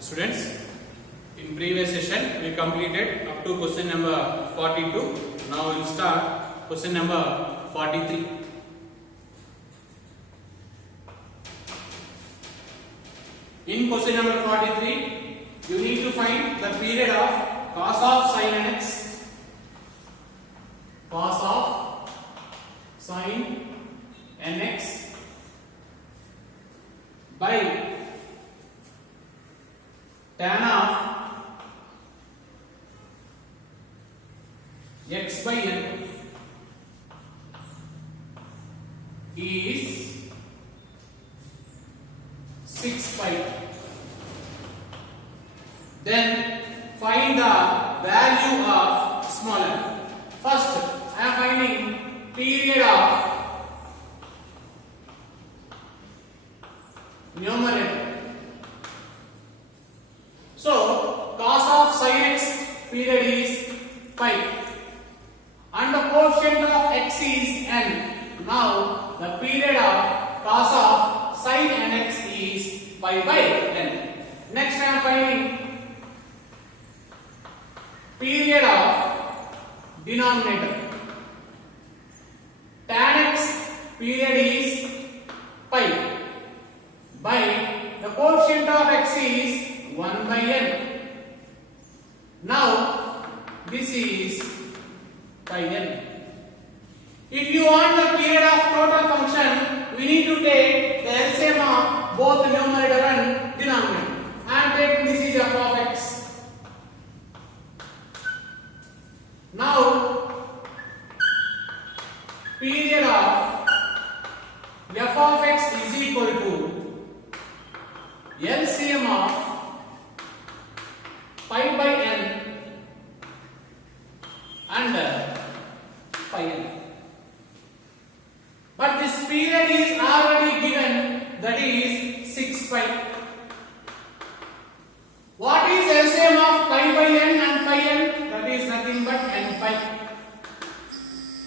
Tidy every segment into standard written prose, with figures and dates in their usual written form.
Students, in previous session we completed up to question number 42. Now we will start question number 43. In question number 43, you need to find the period of cos of sin nx, cos of sin nx by tan of x by n is 6 pi. Then find the value of small n. First, I am finding period of numerator. So, cos of sin x period is pi and the quotient of x is n. Now, the period of cos of sin nx is pi by n. Next, I am finding period of denominator. Tan x period is pi by the quotient of x is 1 by n. Now, this is pi n. If you want the period of total function, we need to take the LCM of both numerator and denominator. I am taking this is f of x. Now, period of f of x is equal to LCM of pi by n and pi n. But this period is already given, that is 6 pi. What is LCM of pi by n and pi n? That is nothing but n pi.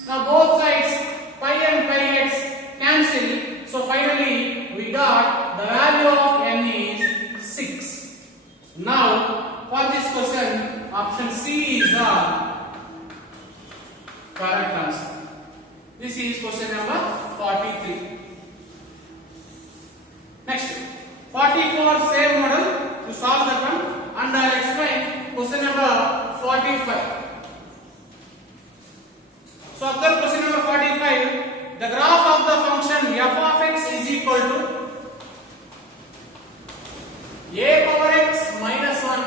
Now both sides pi and pi x cancel. So finally we got the value of n is 6. Now for this question, option C is the correct answer. This is question number 43. Next, 44, same model. To solve that one, and I will explain question number 45. So after question number 45, the graph of the function f of x is equal to a power x minus 1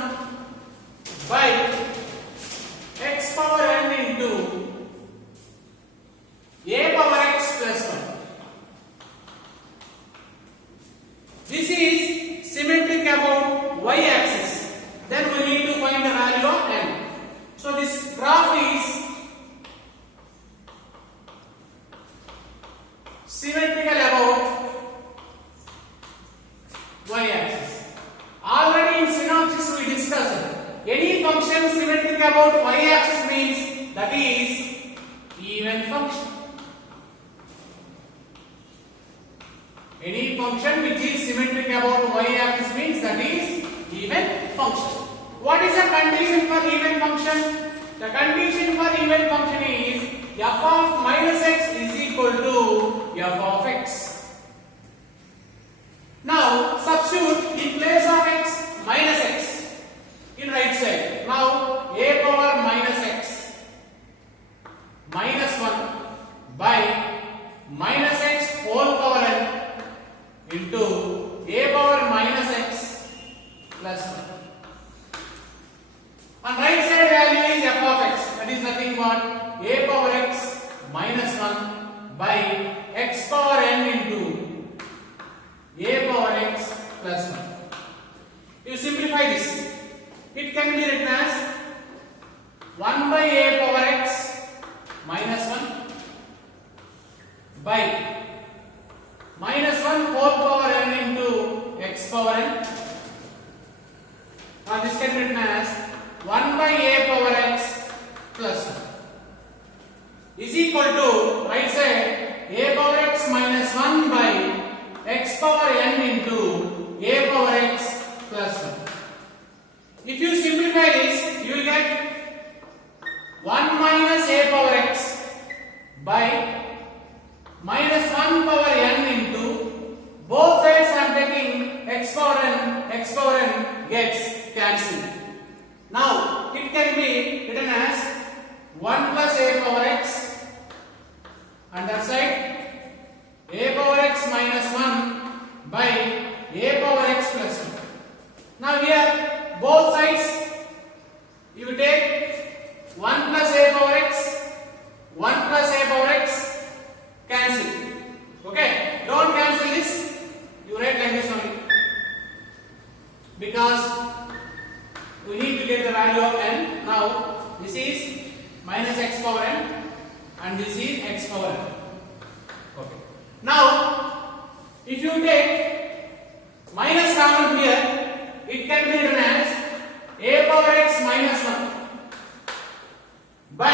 by x power n into a power x plus 1. This is symmetric about y axis. Then we need to find the value of n. So this graph is symmetrical about y axis. Already in synopsis we discussed any function symmetric about y axis means that is even function. Any function which is symmetric about y axis means that is even function. What is the condition for even function? The condition for even function is f of minus x is equal to f of x. Now substitute in place of x minus x in right side. Now a power minus x minus 1 by minus x whole power n into a power minus x plus 1. On right side value is f of x, that is nothing but a power x minus 1 by x power n into a power x plus 1. You simplify this. It can be written as 1 by a power x minus 1 by minus 1 whole power n into x power n. Now this can be written as 1 by a power x plus 1 is equal to right side a power x minus 1 by x power n into a power x plus 1. If you simplify this, you will get 1 minus a power x by minus 1 power n into both sides I am taking x power n gets cancelled. Now it can be written as 1 plus a power x and that side a power x minus 1 by a power x plus 1. Now here both sides you take 1 plus a power x, 1 plus a power x, cancel. Okay, don't cancel this, you write like this only because we need to get the value of n. Now this is minus x power n and this is x power n. Okay. Now if you take minus common here, it can be written as a power x minus 1 by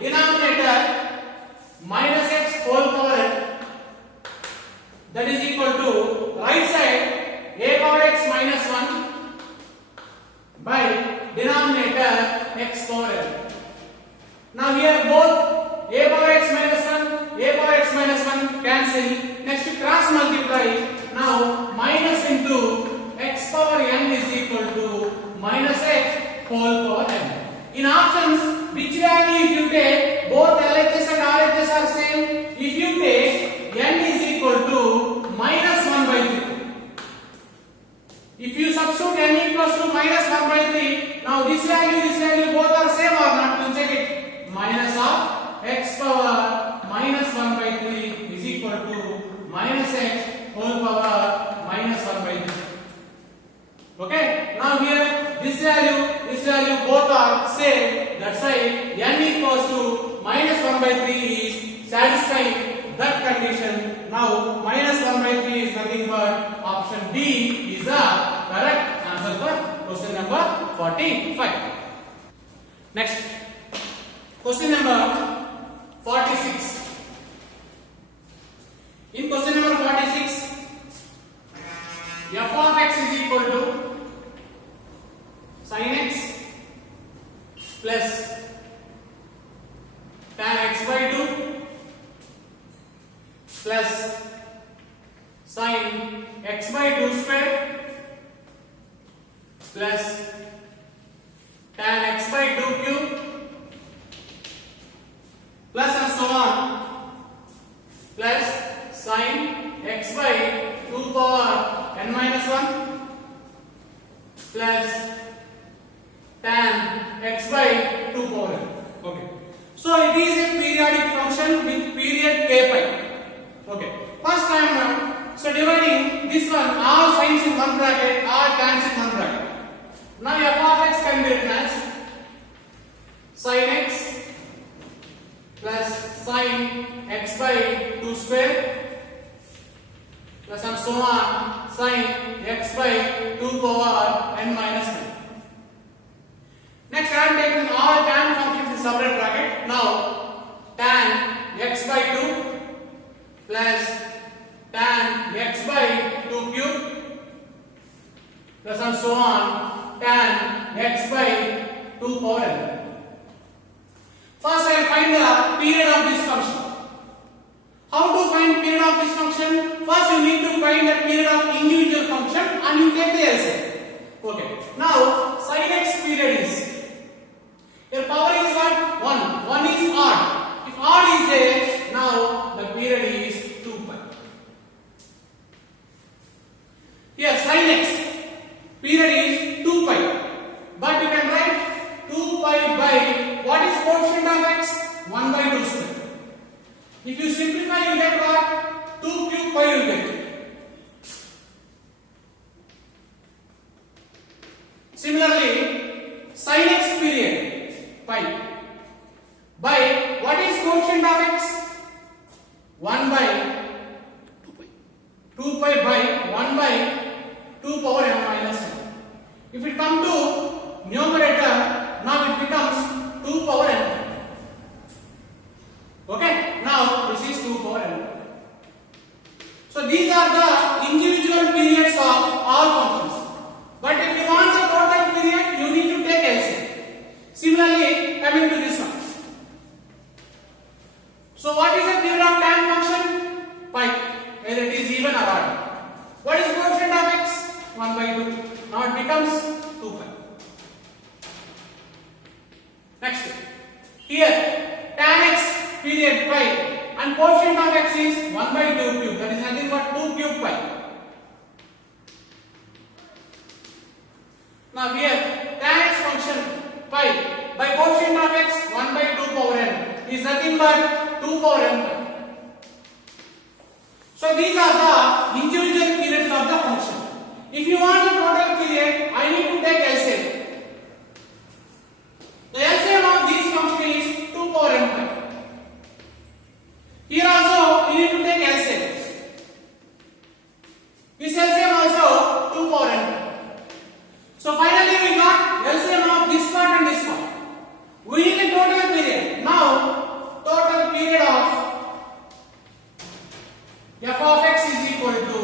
denominator minus x whole power n, that is equal to right side a power x minus 1 by denominator x power n. Now here both a power x minus 1, a power x minus 1 cancel. Next to cross multiply. Now minus into x power n is equal to minus x whole power n. In options, which value if you take, both LHS and RHS are same. If you take n is equal to minus 1 by 3. If you substitute n equals to minus 1 by 3, now this value both are same or not? You check it. Minus of x power minus 1 by 3 is equal to minus x whole power minus 1 by 3. Okay, now here this value both are same. That's why n equals to minus 1 by 3 is satisfying that condition. Now minus 1 by 3 is nothing but option D is the correct answer for question number 45. Next, question number 46. In question number 46, f of x is equal to sin x plus tan x by 2 plus sin x by 2 square plus tan x by 2 cube plus and so on plus sin x by 2 power n minus 1 plus tan x by 2 power n. Okay. So it is a periodic function with period k pi. Okay. First I am dividing this one, all signs in one bracket, all tans in one bracket. Now f of x can be written as sin x plus sin x by 2 square plus and so on sin x by 2 power n minus 1. Next I am taking all tan functions in separate bracket. Now tan x by 2 plus tan x by 2 cube plus and so on tan x by 2 power n. First I will find the period of this function. How to find period of this function? First you need to find the period of individual function and you take the LCM. Okay. Now sin x period is, your power is what? 1. 1 is odd. If odd is there, now the period is 2 pi. Here sin x period is 2 pi. But you can write 2 pi by what is quotient of x? 1 by 2 square. If you simplify, you get what? 2 cube pi you get. Similarly, sin x period pi by what is quotient of x? 1 by 2 pi by 1 by 2 power n minus 1. If it come to numerator, now it becomes 2 power n. Okay, now this is 2 power n. So these are the individual periods of all functions. But if you want the total period, Now it becomes 2 pi. Next, here tan x period pi and quotient of x is 1 by 2 cube. That is nothing but 2 cube pi. Now here tan x function pi by quotient of x 1 by 2 power n is nothing but 2 power n pi. So these are the individual periods of the function. If you want the total period, I need to take LCM. The LCM of this function is 2 power n pi. Here also you need to take LCM. This LCM also 2 power n pi. So finally we got LCM of this part and this part. We need a total period. Now total period of f of x is equal to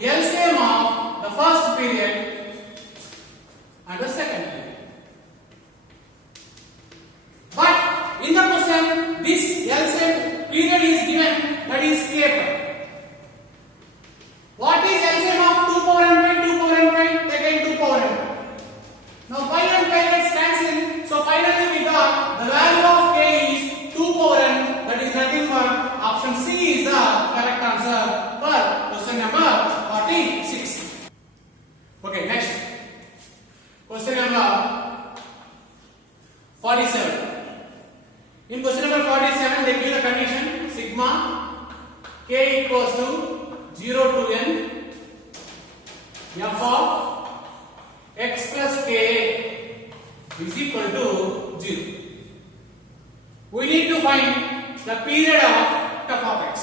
LCM of the first period and the second period. But in the question this LCM period is given, that is k pi. What is LCM of 2 power n pi? 2 power n pi, again 2 power n pi. Now pi and pi gets cancelled, so finally we got the value of k is 2 power n, that is nothing but option C is the correct answer for question number 46. Okay, next question number 47. In question number 47 they give the condition sigma k equals to 0 to n f of x plus k is equal to 0. We need to find the period of f of x.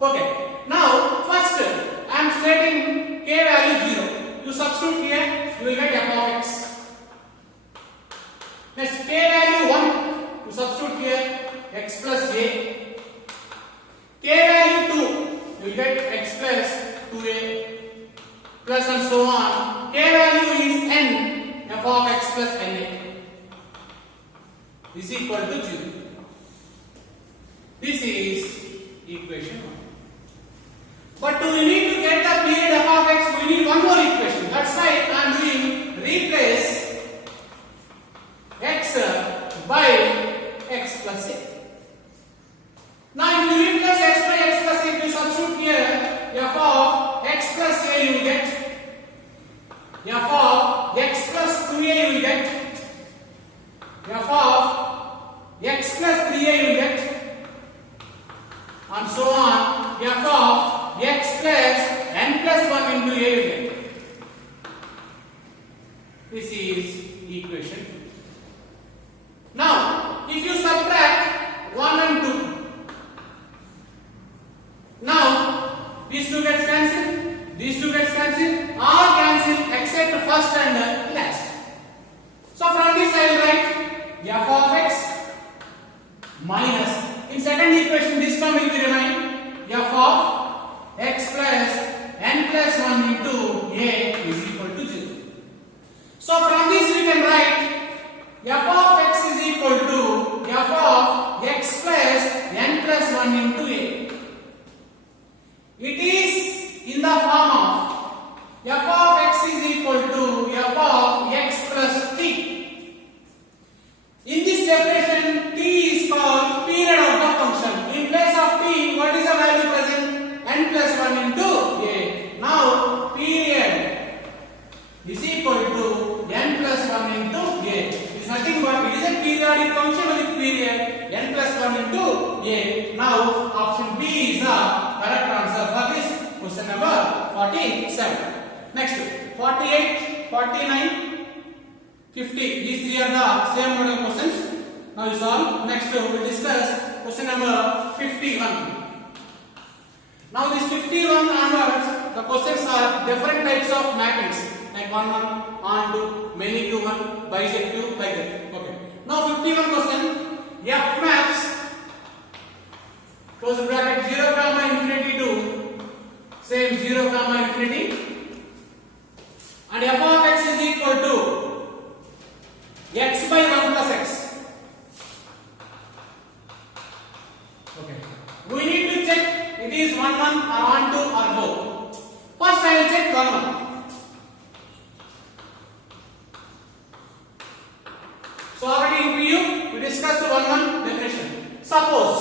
Okay, now first I am stating k value 0. You substitute here, you will get f of x. Next k value 1, you substitute here x plus a. K value 2, you will get x plus 2a plus and so on. K value is n, f of x plus na is equal to 0. This is equation 1. But we need to get the period f of x, we need one more equation. That's why I am doing replace x by x plus a. Now if you replace x by x plus a, if you substitute here f of x plus a, you will get f of x plus 2a, you will get f of x plus 3a, you will get, and so on, f of x plus n plus 1 into a, you will get. This is equation 2. Now if you subtract 1 and 2, now these two gets cancelled, these two gets cancelled, all cancelled except first and last. So from this I will write f of x minus, in second equation this term will be remain f of x plus n plus 1 into a is equal to 0. So from this we can write f of x is equal to f of x plus n plus 1 into a. It is in the form of f of x is equal to f of x plus t. In this definition, t is called period of the function. In place of t, what is the value present? N plus 1 into a. Now, period is equal to n plus 1 into a. It is nothing but it is a periodic function with period n plus 1 into a. Now, option B is the correct answer for this question number 47. Next, 48, 49, 50. These three are the same model questions. Now you solve. Next, we will discuss question number 51. Now this 51 onwards, the questions are different types of mappings, like 1, 1, on to, many to 1, bisective, like that. Okay. Now 51 question, f maps close bracket 0 comma infinity to same 0 comma infinity, and f of x is equal to x by 1 plus x. Okay. We need to check it is 1 1 or 1 2 or both. First I will check 1 1. discussed one definition. Suppose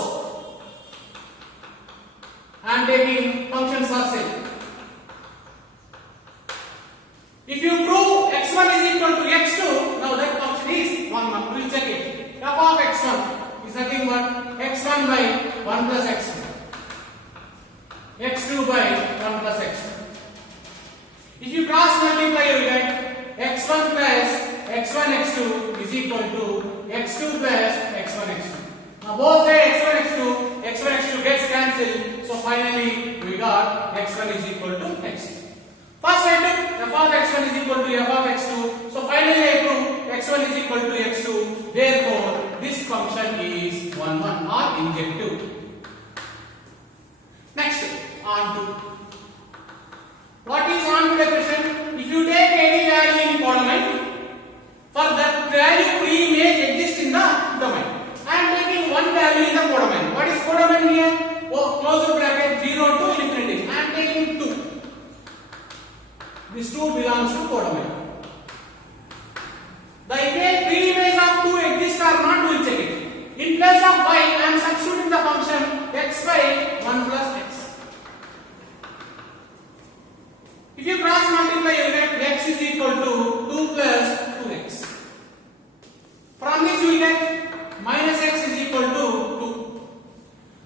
I am taking functions are same. If you prove x1 is equal to x2, now that function is 1. We will check it. F of x1 is nothing but x1 by 1 plus x2. x2 by 1 plus x2. If you cross multiply, you will get x1 plus x1 x2 is equal to x2 plus x1 x2. Now both sides x1 x2 gets cancelled. So finally we got x1 is equal to x2. First I took f of x1 is equal to f of x2. So finally I proved x1 is equal to x2. Therefore this function is 1 or injective. Next, onto. What is onto definition? If you take any value in codomain, for that value pre-image exists in the domain. I am taking one value in the codomain. What is codomain here? Oh, closed bracket 0 to infinity. I am taking 2. This 2 belongs to codomain. The image pre-image of 2 exists or not, we will check it. In place of y, I am substituting the function x by 1 plus x. If you cross multiply, you get x is equal to 2 plus 2x. From this you will get minus x is equal to 2.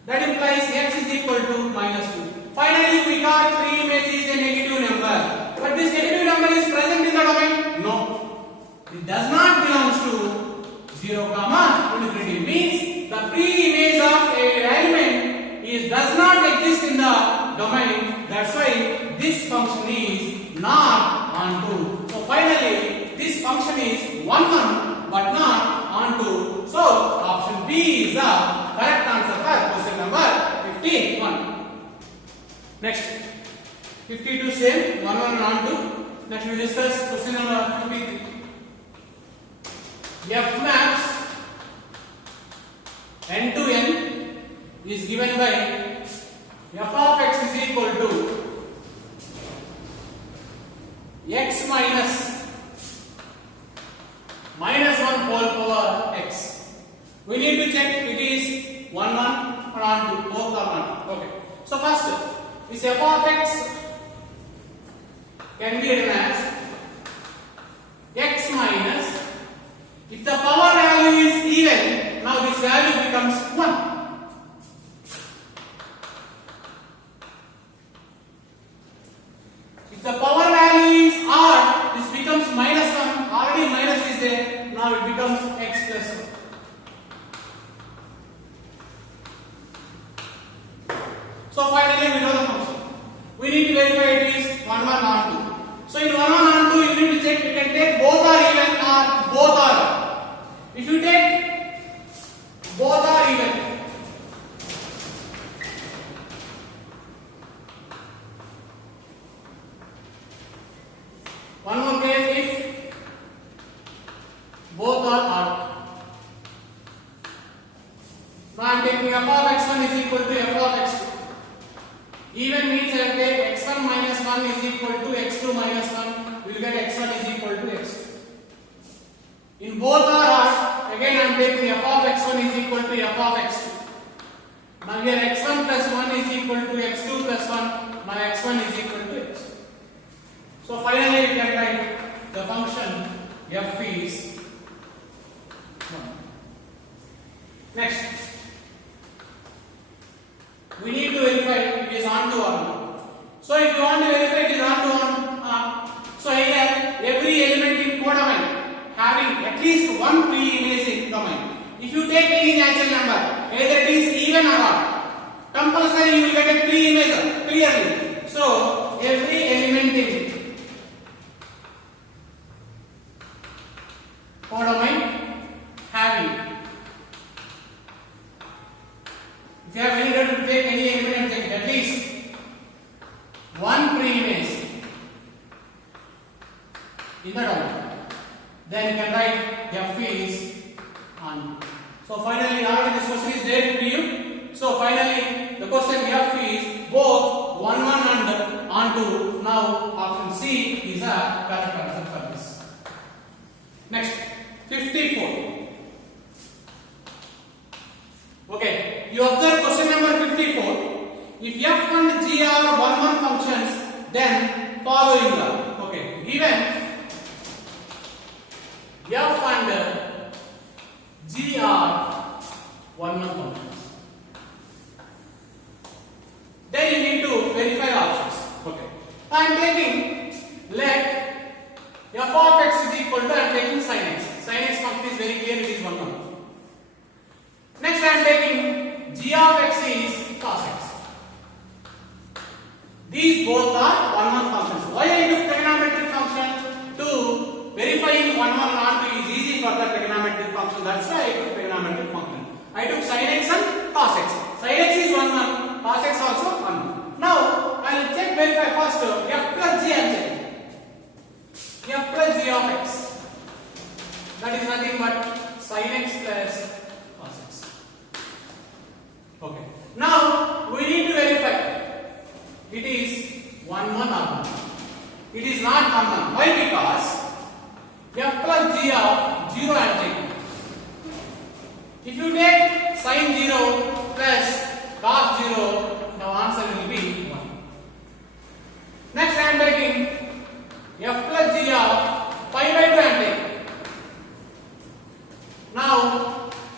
That implies x is equal to minus 2. Finally we got pre-image is a negative number. But this negative number is present in the domain? No. It does not belong to 0, infinity. Means the pre-image of a element does not exist in the domain. That's why this function is not onto. So finally this function is 1 but not onto. So option B is the correct answer for question number 51. Next, 52 same, 1 and onto. Next we will discuss question number 53. F maps n to n is given by f of x is equal to x minus 1 whole power x. We need to check it is 1 or onto, both are 1. Okay. So first, this f of x can be written as x minus, if the power value is even, now this value becomes 1. If the power value is odd, this becomes minus 1. Already minus is there, now it becomes x plus 1. So finally we know the function. We need to verify it is 1 on 2. So in 1 on 2 you need to check, you can take both are even or both are odd. If you take both are even, one more case if both are odd. Now I am taking f of x1 is equal to f of x2. Even means I take x1 minus 1 is equal to x2 minus 1. We will get x1 is equal to x2. In both are odd, again I am taking f of x1 is equal to f of x2. Now here x1 plus 1 is equal to x2 plus 1. Now x1 is equal to x2. So finally we can write the function f is 1. Next, we need to verify it is onto or not. So if you want to verify it is onto or not, so here every element in codomain having at least one pre-image in domain. If you take any natural number, either it is even or odd, compulsory you will get a pre-image clearly. So every element in codomain having, if you have any doubt to take any element and check at least one pre-image in the domain, then you can write f is on. So finally already this question is there to you. So finally the question f is both 1 and onto. Now option C is a correct answer for this. Next, 54. F and G are one functions. Then you need to verify options. Okay. I am taking let f of x is equal to I am taking sin x. Sin x function is very clear, it is 1. Next I am taking g of x is cos x. These both are 1 functions. Why I took trigonometric function? To verifying 1 onto is easy for the trigonometric function. That's why I took trigonometric function. I took sin x and cos x. Sin x is 1, cos x also 1. Now I will check verify first f plus g I am checking. F plus g of x. That is nothing but sin x plus cos x. Okay. Now we need to verify. It is 1 or 1. It is not 1. Why? Because f plus g of 0 I am taking. If you take sin 0 plus cos 0, the answer will be 1. Next I am taking f plus g of pi by 2 I am taking. Now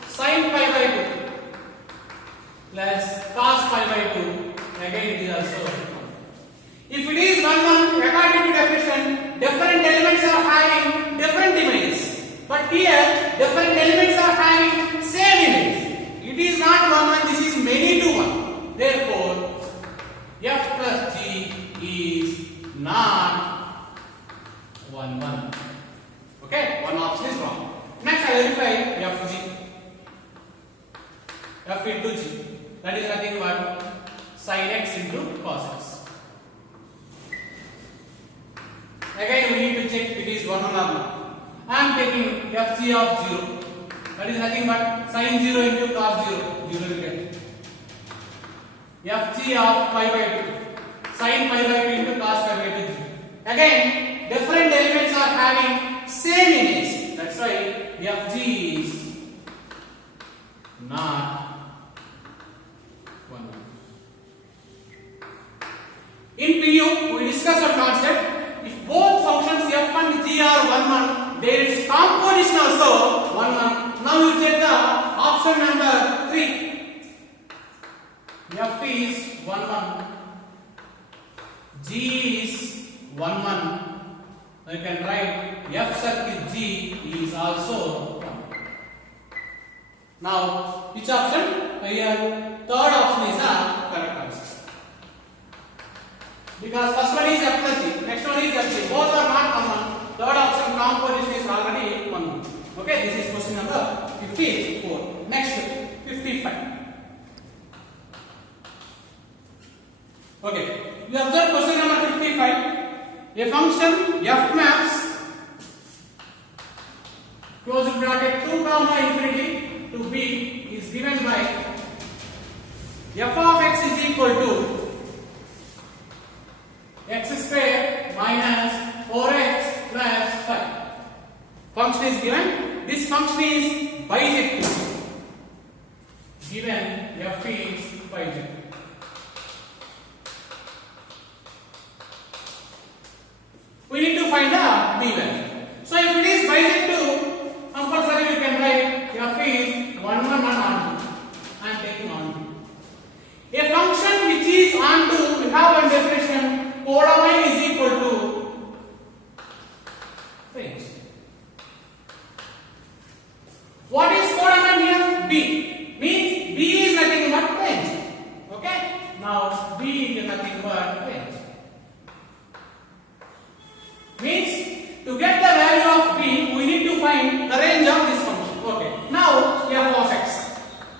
sin pi by 2 plus cos pi by 2, again it is also 1. If it is 1, according to definition, different elements are having different images. But here, different elements are having same image. It is not 1, this is many to 1. Therefore, f plus g is not 1. Okay, one option is wrong. Next, I verify fg. F into g. That is nothing but sin x into cos x. Again, we need to check it is 1 or not. I am taking fg of 0. That is nothing but sin 0 into cos 0. 0 will get. Fg of pi by 2. Sin pi by 2 into cos pi by 2. Again, different elements are having same image. That's why fg is not 1. In PU, we discussed a concept. If both functions f and g are 1, there is composition also 1. Now you check the option number 3. F is 1, g is 1. Now you can write f circle g is also 1. Now which option? Here third option is the correct answer. Because first one is f plus g, next one is f. Both are not 1. Third option composition is already 1. Okay, this is question number 54. Next, 55. Okay, you observe question number 55. A function f maps close bracket 2 comma infinity to b is given by f of x is equal to x square minus 4x plus 5. Function is given. This function is bijective. Given f is bijective. We need to find the b value. So if it is bijective, compulsory you can write f is 1 on 2. I am taking on 2. A function which is on 2, we have one definition. Codomain is equal to range. What is codomain here? B. Means B is nothing but range. Okay? Now B is nothing but range. Means to get the value of B, we need to find the range of this function. Okay. Now f of x.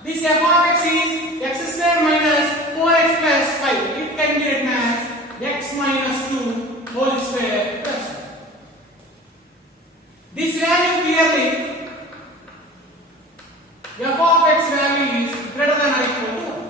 This f of x is x square minus 4x plus 5. It can be written as x minus 2 whole square plus 5. This value clearly f of x value is greater than or equal to 1.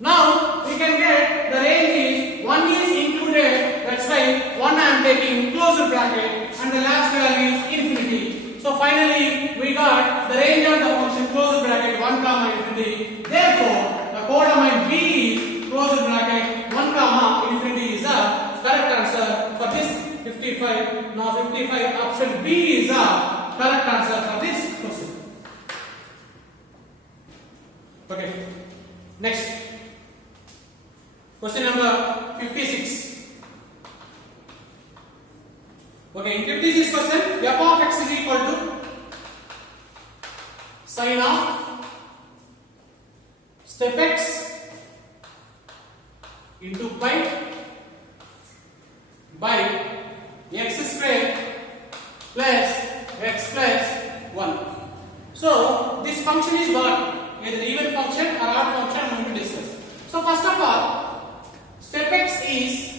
Now we can get the range is 1 is included, that's why 1 I am taking closed bracket and the last value is infinity. So finally we got the range of the function closed bracket 1 comma infinity. Therefore the codomain b is closed bracket 1 comma infinity is the correct answer for this 55. Now 55 option option B is the correct answer for this question. Okay. Next. Question number 56. Okay, in 56 question, f of x is equal to sin of step x into pi by x square plus x plus 1. So this function is what? Either even function or odd function I am going to discuss. So first of all, step x is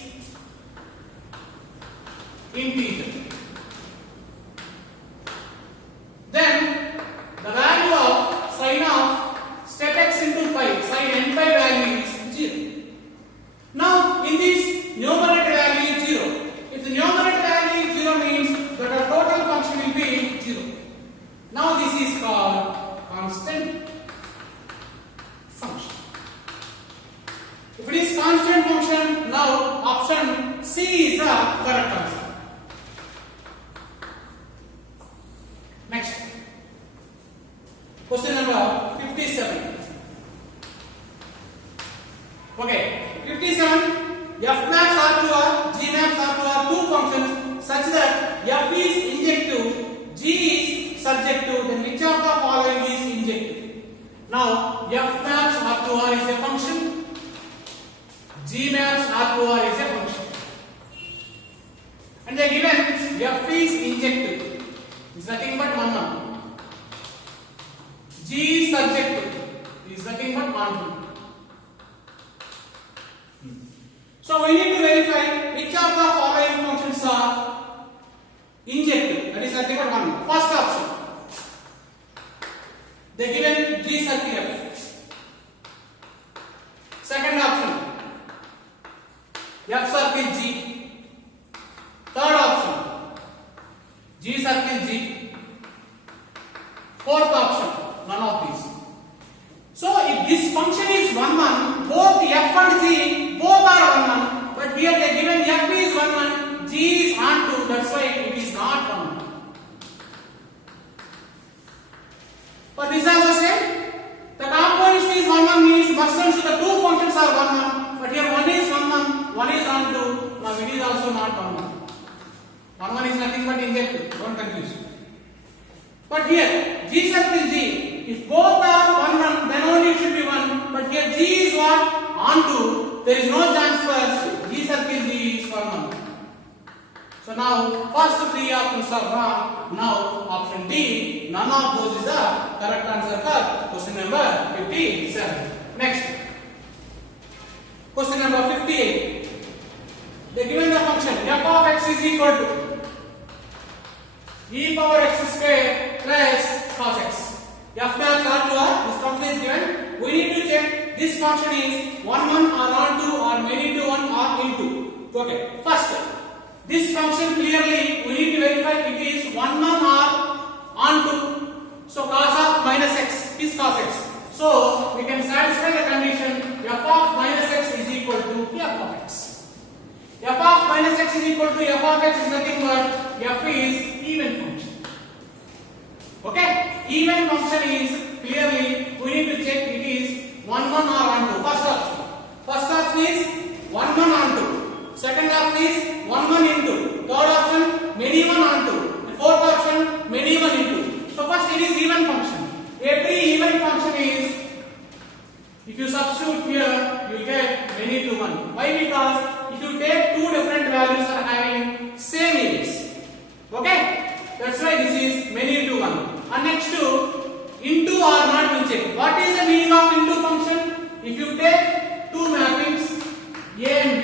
integer. Then the value of sin of step x into pi, sin n pi value is 0. Now in this numerator value is 0. If the numerator value is 0 means that our total function will be 0. Now this is called constant function. If it is constant function, now option C is the correct answer. Next, question number 57. Okay, 57. F maps R2 or G maps R2 are two functions such that F is injective, G is surjective. Then which of the following is injective? Now F maps R2R is a function, G maps R2R is a function, and they are given F is injective, is nothing but 1. G is surjective, is nothing but 1. So we need to verify which of the following functions are injective, that is nothing but 1. First option, they given G circle F. Second option, F circle G. Third option, G circle G. Fourth option, none of these. So if this function is 1, 1, both F and G both are 1, 1, but here they given F is 1, 1, G is on 2, that's why it is not 1, 1. But this also same. The component is 1, 1 means merged the two functions are 1, 1, but here one is 1, 1, one is on 2. Now it is also not 1, 1. 1, 1 is nothing but injective. Don't confuse. But here G circle G. If both are 1, 1, then only it should be 1. But here G is what? On 2. There is no chance for G circle G is for 1. So now first three options are wrong. Now option D, none of those is the correct answer for question number 57. Next, question number 58. They given the function f of x is equal to e power x square plus cos x. F maps R to R, this function is given. We need to check this function is 1, 1 or on 2 or many to 1 or into. Okay, first, this function clearly we need to verify it is 1, 1 or on 2. So cos of minus x is cos x. So we can satisfy the condition f of minus x is equal to f of x. F of minus x is equal to f of x is nothing but f is even function. Okay, even function is clearly we need to check it is 1, 1 or on 2. First option. First option is 1, 1 on 2. Second option is 1, 1 into. Third option many 1 on 2. And fourth option many 1 into. So first it is even function. Every even function is, if you substitute here, you will get many to 1. Why? Because if you take two different values are having same image. Okay? That's why this is many to 1. And next to into or not to check. What is the meaning of into function? If you take two mappings A and